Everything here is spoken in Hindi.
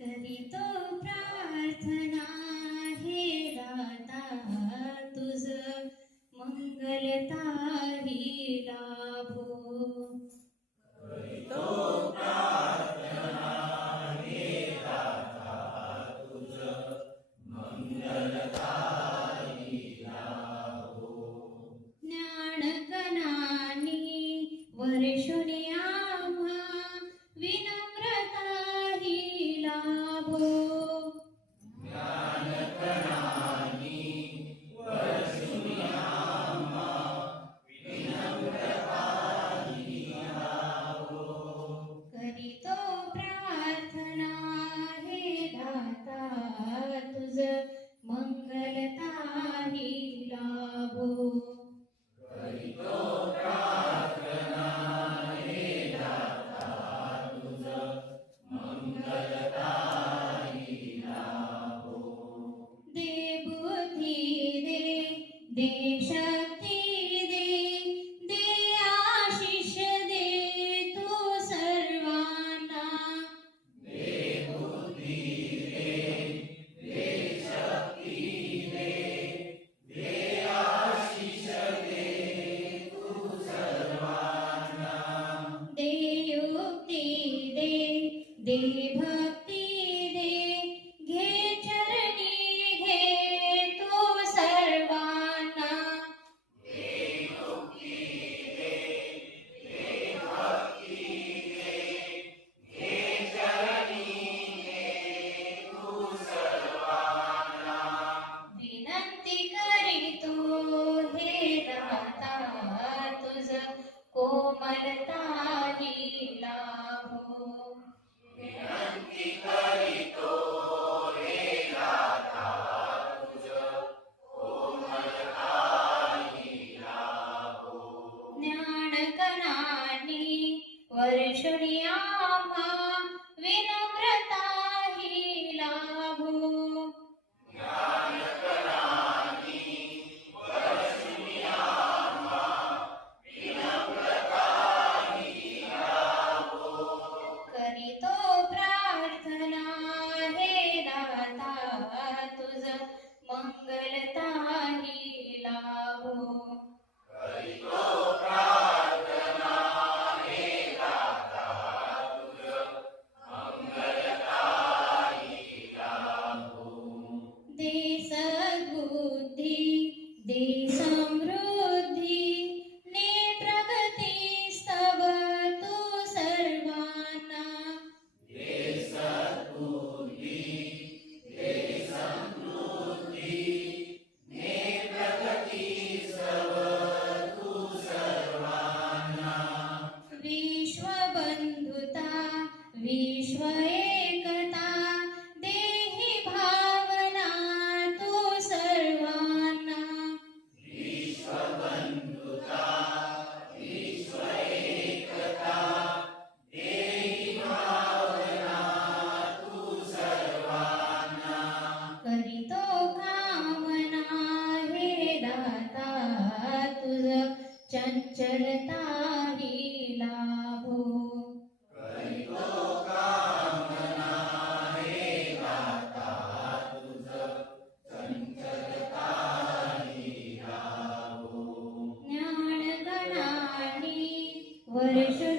करीतो प्रार्थना है दाता तुझ the libertad. revelation